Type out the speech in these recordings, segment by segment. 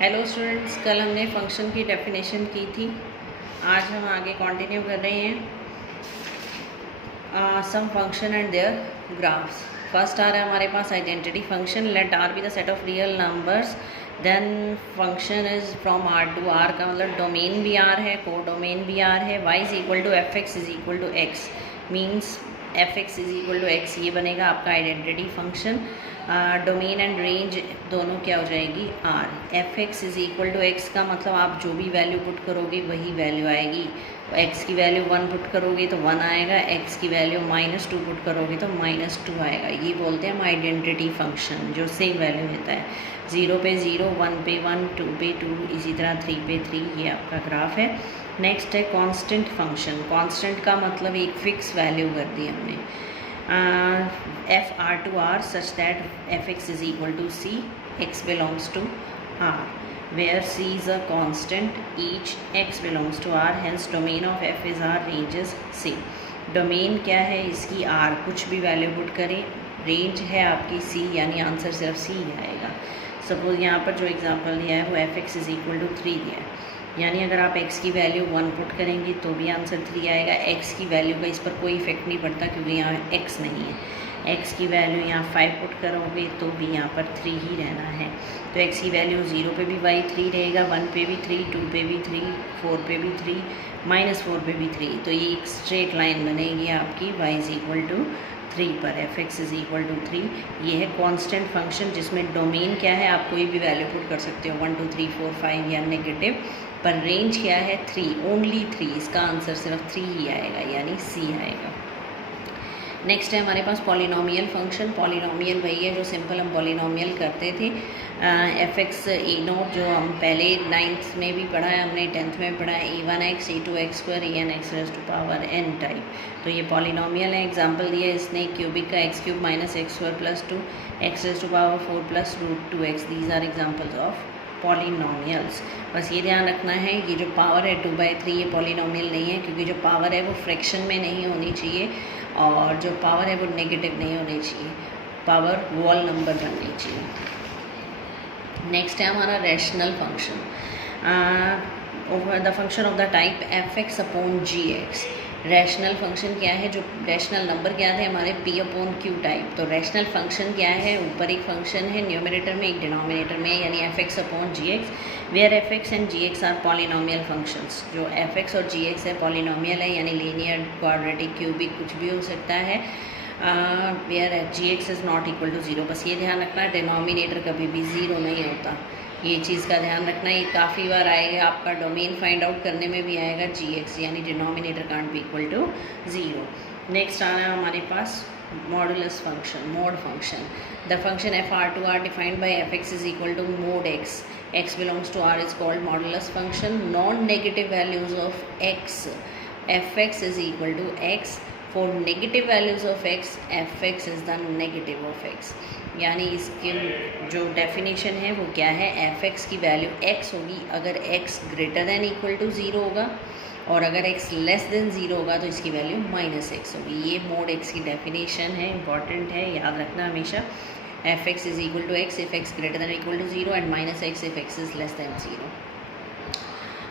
Hello students, कल हमने function की डेफिनेशन की थी। आज हम आगे कंटिन्यू कर रहे हैं some function and their graphs. First आ रहा है हमारे पास identity function. Let R be the set of real numbers, then function is from R to R का मतलब डोमेन भी आर है, को डोमेन भी आर है। Y is equal to f x is equal to x, means f x is equal to x, ये बनेगा आपका identity function. Domain and range दोनों क्या हो जाएगी, R. F x is equal to x का मतलब आप जो भी वैल्यू पुट करोगे वही वैल्यू आएगी। एक्स की वैल्यू 1 पुट करोगे तो 1 आएगा, एक्स की वैल्यू -2 पुट करोगे तो -2 आएगा। ये बोलते हैं हम आइडेंटिटी फंक्शन, जो सेम वैल्यू देता है। 0 पे 0, 1 पे 1, 2 पे 2, इसी तरह 3 पे 3, ये आपका ग्राफ है। नेक्स्ट है कांस्टेंट फंक्शन। कांस्टेंट का मतलब एक फिक्स वैल्यू कर दी हमने। F R to R such that f x is equal to c, x belongs to R, where c is a constant, each x belongs to r, hence domain of f is r, range is c। Domain क्या है इसकी, r, कुछ भी value put करें। Range है आपकी c, यानी answer सिर्फ c ही आएगा। सपोज यहाँ पर जो एग्जांपल दिया है वो f x is equal to 3 दिया है, यानी अगर आप x की वैल्यू 1 पुट करेंगे तो भी आंसर 3 आएगा। x की वैल्यू का इस पर कोई इफेक्ट नहीं पड़ता क्योंकि यहाँ x नहीं है। x की वैल्यू यहाँ 5 पुट करोगे तो भी यहाँ पर 3 ही रहना है। तो x की वैल्यू 0 पे भी y 3 रहेगा, 1 पे भी 3, 2 पे भी 3, 4 पे भी 3, -4 पे भी 3। तो ये एक स्ट्रेट लाइन बनेगी आपकी y इज इक्वल टू 3 पर, f x is equal to 3। ये है कांस्टेंट फंक्शन जिसमें डोमेन क्या है, आप कोई भी वैल्यू पुट कर सकते हो, 1 2 3 4 5 या नेगेटिव, पर रेंज क्या है 3, ओनली 3। इसका आंसर सिर्फ 3 ही आएगा, यानी सी आएगा। नेक्स्ट है हमारे पास पॉलिनोमियल फंक्शन। पॉलिनोमियल वही है जो सिंपल हम पॉलिनोमियल करते थे। एफ एक्स ए नोट जो हम पहले 9th में भी पढ़ा है, हमने 10th में पढ़ा है, a1x a2x2 an x raised to power n type. तो ये पॉलिनोमियल है। एग्जांपल दिया इसने क्यूबिक का x³ - x² + 2, x raised to power 4 + √2x। These are examples of polynomials. बस ये ध्यान रखना है, ये जो पावर है 2/3 ये पॉलिनोमियल नहीं है, क्योंकि जो पावर है वो फ्रैक्शन में नहीं होनी चाहिए और जो पावर है वो नेगेटिव नहीं होनी चाहिए, पावर वॉल नंबर बननी चाहिए। नेक्स्ट है हमारा rational function. The function of the type f x upon g x. Rational function क्या है, जो रैशनल नंबर क्या थे हमारे p अपॉन क्यू टाइप। तो रैशनल फंक्शन क्या है, ऊपर एक फंक्शन है न्यूमरेटर में, एक डिनोमिनेटर में, यानी f x upon g x, where f x and g x are polynomial functions. जो एफ एक्स और जी एक्स है पॉलिनोमियल है, यानी लीनियर, क्वाड्रेटिक, क्यूबिक, कुछ भी हो सकता है। Where g x is not equal to 0। बस ये ध्यान रखना, डिनोमिनेटर कभी भी 0 नहीं होता, ये चीज़ का ध्यान रखना। ये काफ़ी बार आएगा, आपका डोमेन फाइंड आउट करने में भी आएगा जी एक्स, यानी denominator can't be equal to 0। Next आ रहा है हमारे पास modulus function, mod function. The function f R to R defined by f x is equal to mod x, x belongs to R is called modulus function. Non negative values of x, f x is equal to x. For negative values of x, f x is the negative of x. यानी इसकी जो definition है वो क्या है, एफ एक्स की वैल्यू x होगी अगर x greater than equal to 0 होगा, और अगर x लेस देन 0 होगा तो इसकी वैल्यू -x होगी। ये मोड x की डेफिनेशन है, इंपॉर्टेंट है, याद रखना हमेशा। F x is equal to x if x greater than equal to 0 and -x if x is less than 0।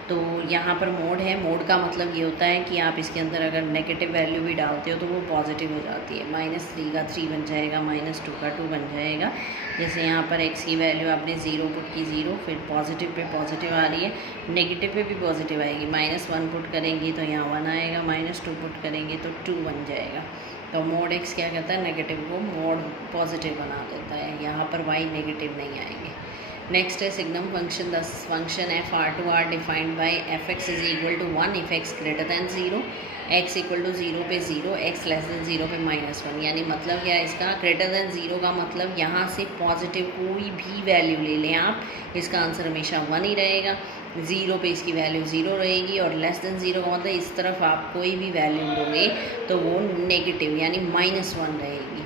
तो यहाँ पर मोड है, मोड का मतलब ये होता है कि आप इसके अंदर अगर नेगेटिव वैल्यू भी डालते हो तो वो पॉजिटिव हो जाती है। -3 का 3 बन जाएगा, -2 का 2 बन जाएगा। जैसे यहाँ पर x की वैल्यू आपने 0 पुट की 0, फिर पॉजिटिव पे पॉजिटिव आ रही है, नेगेटिव पे भी पॉजिटिव आएगी। -1 पुट करेंगी तो यहाँ 1 आएगा, -2 पुट करेंगे तो 2 बन जाएगा। तो मोड x क्या कहता है, नेगेटिव को मोड पॉजिटिव बना देता है, यहाँ पर y नेगेटिव नहीं आएंगे। नेक्स्ट है signum function. The function f R to R defined by f x is equal to 1 if x greater than 0, x equal to 0 पे 0, एक्स लेस दैन 0 पे -1। यानी मतलब क्या है इसका, ग्रेटर दैन 0 का मतलब यहाँ से पॉजिटिव कोई भी वैल्यू ले लें आप, इसका आंसर हमेशा 1 ही रहेगा। 0 पे इसकी वैल्यू 0 रहेगी, और लेस दैन 0 का मतलब इस तरफ आप कोई भी वैल्यू लोगे तो वो नेगेटिव यानी -1 रहेगी।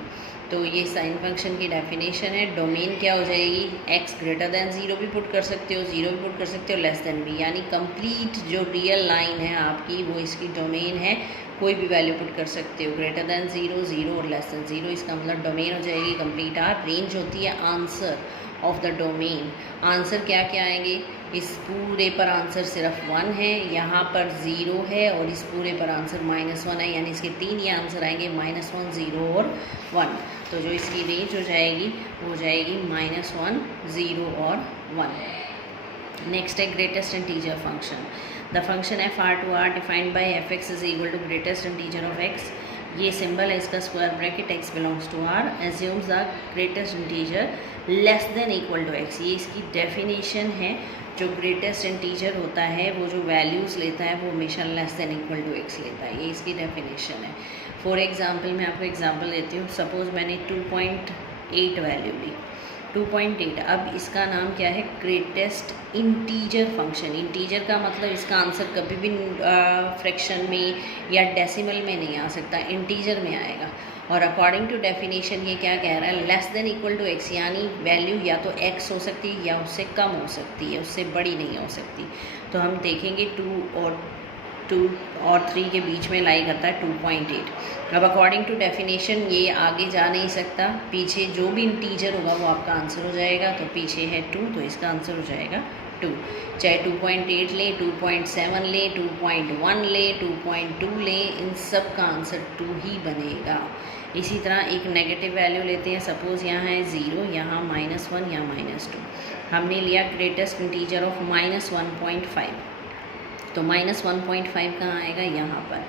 तो ये साइन फंक्शन की डेफिनेशन है। डोमेन क्या हो जाएगी, x ग्रेटर दैन 0 भी पुट कर सकते हो, 0 भी पुट कर सकते हो, लेस दैन भी, यानी कंप्लीट जो रियल लाइन है आपकी वो इसकी डोमेन है, कोई भी वैल्यू पुट कर सकते हो, ग्रेटर दैन 0, 0 और लेस दैन 0, इसका मतलब डोमेन हो जाएगी कंप्लीट आर। रेंज होती है answer, of the domain. Answer क्या क्या आएंगे, इस पूरे पर आंसर सिर्फ 1 है, यहाँ पर 0 है और इस पूरे पर आंसर -1 है, यानी इसके 3 ही आंसर आएंगे, -1, 0 और 1। तो जो इसकी रेंज हो जाएगी वो हो जाएगी -1, 0 और 1। नेक्स्ट है greatest integer function. The function f(r)(r) defined by fx is equal to greatest integer of x। ये सिंबल है इसका square bracket, x belongs to r, assumes the greatest integer less than equal to x। ये इसकी definition है। जो greatest integer होता है वो जो वैल्यूज़ लेता है वो हमेशा less than equal to x लेता है, ये इसकी डेफिनेशन है। फॉर एग्जांपल मैं आपको एग्जांपल देती हूँ। सपोज़ मैंने 2.8 वैल्यू ली, 2.8। अब इसका नाम क्या है, ग्रेटेस्ट इंटीजर फंक्शन। इंटीजर का मतलब इसका आंसर कभी भी फ्रैक्शन में या डेसिमल में नहीं आ सकता, इंटीजर में आएगा। और अकॉर्डिंग टू डेफिनेशन ये क्या कह रहा है, less than equal to x, यानी वैल्यू या तो x हो सकती है या उससे कम हो सकती है, उससे बड़ी नहीं हो सकती। तो हम देखेंगे 2 और 3 के बीच में लाई करता है 2.8। अब अकॉर्डिंग टू डेफिनेशन ये आगे जा नहीं सकता, पीछे जो भी इंटीजर होगा वो आपका आंसर हो जाएगा। तो पीछे है 2, तो इसका आंसर हो जाएगा 2। चाहे 2.8 ले, 2.7 ले, 2.1 ले, 2.2 ले, इन सब का आंसर 2 ही बनेगा। इसी तरह एक नेगेटिव वैल्यू लेते हैं। सपोज़ यहाँ है 0, यहाँ -1, यहाँ -2। हमने लिया ग्रेटेस्ट इंटीजर ऑफ -1.5, तो -1.5 कहाँ आएगा, यहाँ पर।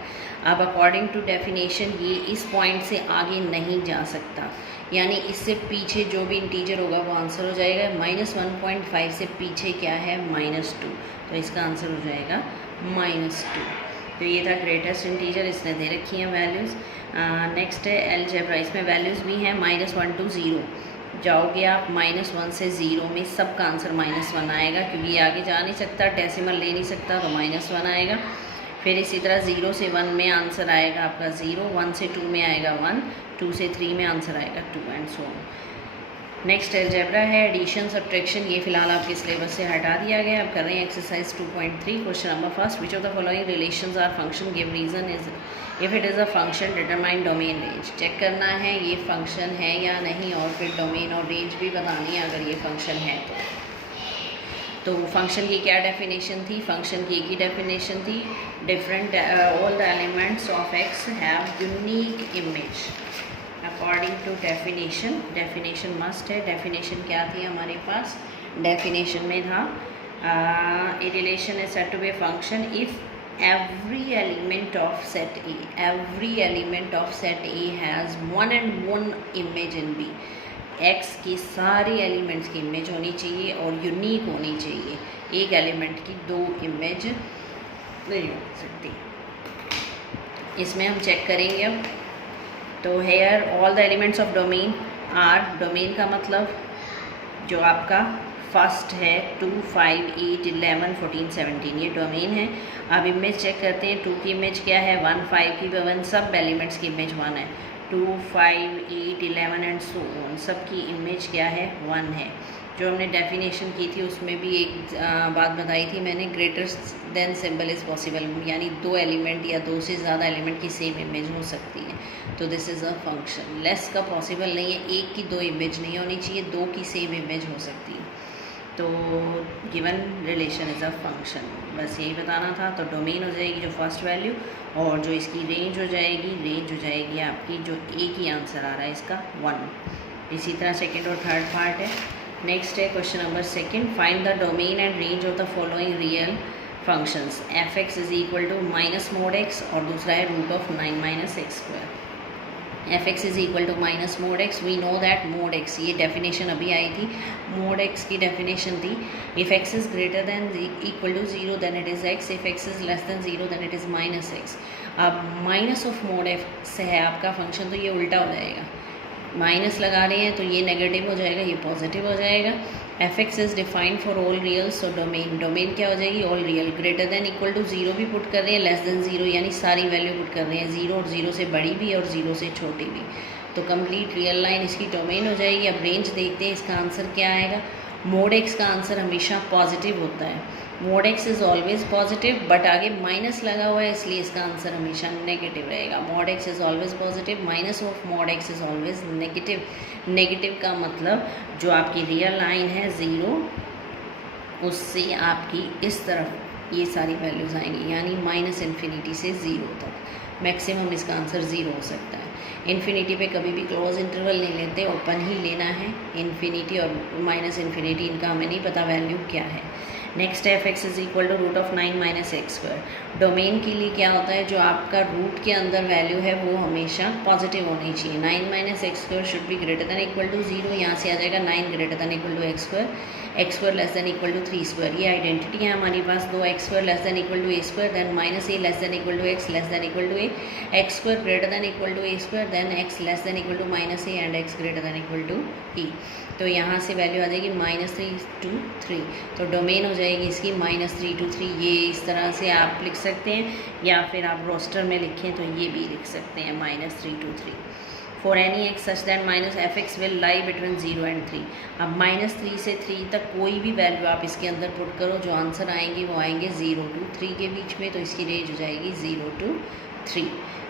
अब अकॉर्डिंग टू डेफिनेशन ये इस पॉइंट से आगे नहीं जा सकता, यानी इससे पीछे जो भी इंटीजर होगा वो आंसर हो जाएगा। -1.5 से पीछे क्या है, -2, तो इसका आंसर हो जाएगा -2। तो ये था ग्रेटेस्ट इंटीजर, इसने दे रखी हैं वैल्यूज़। नेक्स्ट है अलजेब्रा, इसमें वैल्यूज़ भी हैं -1 to 0। जाओगे आप -1 से 0 में, सबका आंसर -1 आएगा, क्योंकि ये आगे जा नहीं सकता, डेसिमल ले नहीं सकता, तो -1 आएगा। फिर इसी तरह 0 से 1 में आंसर आएगा आपका 0, 1 से 2 में आएगा 1, 2 से 3 में आंसर आएगा 2 and so on. Next algebra है एडिशन सब्ट्रैक्शन, ये फिलहाल आपके सिलेबस से हटा दिया गया। अब कर रहे हैं exercise 2.3। Question number first, which of the following relations are function, give reason is if it is a function determine domain range. Check करना है ये फंक्शन है या नहीं, और फिर डोमेन और रेंज भी बतानी है अगर ये फंक्शन है तो फंक्शन की क्या डेफिनेशन थी, फंक्शन की एक ही डेफिनेशन थी, different all the elements of x have unique image according to definition. Definition must है। डेफिनेशन क्या थी हमारे पास, डेफिनेशन में था a relation is said to be a function if every element of set A has one and one image in B। x के सारे elements की इमेज होनी चाहिए और यूनिक होनी चाहिए, एक एलिमेंट की 2 इमेज नहीं हो सकती। इसमें हम चेक करेंगे अब। तो here all the elements of domain R, domain का मतलब जो आपका फर्स्ट है 2, 5, 8, 11, 14, 17, ये डोमेन है। अब इमेज चेक करते हैं। 2 की इमेज क्या है, 1, 5 की 1, सब एलिमेंट्स की इमेज 1 है। 2, 5, 8, 11 एंड सो ऑन, सबकी इमेज क्या है, 1 है। जो हमने डेफिनेशन की थी उसमें भी एक बात बताई थी मैंने, greater than symbol is possible, यानी 2 एलिमेंट या 2 से ज़्यादा एलिमेंट की सेम इमेज हो सकती है, तो this is a function. Less का पॉसिबल नहीं है, एक की 2 इमेज नहीं होनी चाहिए, 2 की सेम इमेज हो सकती है। तो given relation is a function, बस यही बताना था। तो डोमेन हो जाएगी जो फर्स्ट वैल्यू, और जो इसकी रेंज हो जाएगी आपकी, जो एक ही आंसर आ रहा है इसका 1। इसी तरह सेकंड और थर्ड पार्ट है। नेक्स्ट है question number second, find the domain and range of the following real functions. f(x) is equal to -mod(x) और दूसरा है √9 - x²। f(x) is equal to -mod(x), we know that mod(x), ये definition अभी आई थी। mod(x) की definition थी if x is greater than equal to 0 then it is x, if x is less than 0 then it is -x। अब minus of mod(x) है आपका function, तो ये उल्टा हो जाएगा, माइनस लगा रहे हैं तो ये नेगेटिव हो जाएगा, ये पॉजिटिव हो जाएगा। f(x) is defined for all real, so domain क्या हो जाएगी, all real. Greater than equal to 0 भी पुट कर रहे हैं, लेस देन 0 यानी सारी वैल्यू पुट कर रहे हैं, 0 और 0 से बड़ी भी और 0 से छोटी भी। तो कंप्लीट रियल लाइन इसकी डोमेन हो जाएगी। अब रेंज देखते हैं इसका आंसर क्या आएगा। मोड एक्स का आंसर हमेशा पॉजिटिव होता है, mode x is always positive, but आगे माइनस लगा हुआ है इसलिए इसका आंसर हमेशा नेगेटिव रहेगा। Mode x is always positive, minus of mode x is always negative. Negative का मतलब जो आपकी रियल लाइन है 0, उससे आपकी इस तरफ ये सारी वैल्यूज़ आएंगी, यानी माइनस इन्फिनिटी से 0 तक। मैक्सिमम इसका आंसर 0 हो सकता है। इन्फिनिटी पे कभी भी क्लोज इंटरवल नहीं लेते, ओपन ही लेना है। इन्फिनिटी और माइनस इन्फिनिटी इनका हमें नहीं पता वैल्यू क्या है। Next f x is equal to root of 9 minus x square. Domain के लिए क्या होता है, जो आपका रूट के अंदर वैल्यू है वो हमेशा पॉजिटिव होनी चाहिए। 9 minus x square should be greater than equal to 0। यहाँ से आ जाएगा 9 greater than equal to x square less than equal to 3 square. ये आइडेंटिटी है हमारे पास, 2x square less than equal to a square, then minus a less than equal to x less than equal to a, x square greater than equal to a square, then x less than equal to minus a and x greater than equal to e. तो यहाँ से value आ जाएगी -3 to 3, तो domain हो जाएगी इसकी -3 to 3। ये इस तरह से आप लिख सकते हैं, या फिर आप रोस्टर में लिखें तो ये भी लिख सकते हैं -3 to 3। For any x such that minus F x will lie between 0 and 3। अब -3 से 3 तक कोई भी वैल्यू आप इसके अंदर पुट करो, जो आंसर आएंगे वो आएंगे 0 to 3 के बीच में, तो इसकी रेंज हो जाएगी 0 to 3।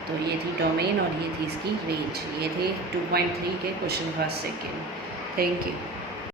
तो ये थी डोमेन और ये थी इसकी रेंज। ये थे 2.3 के question first second. Thank you.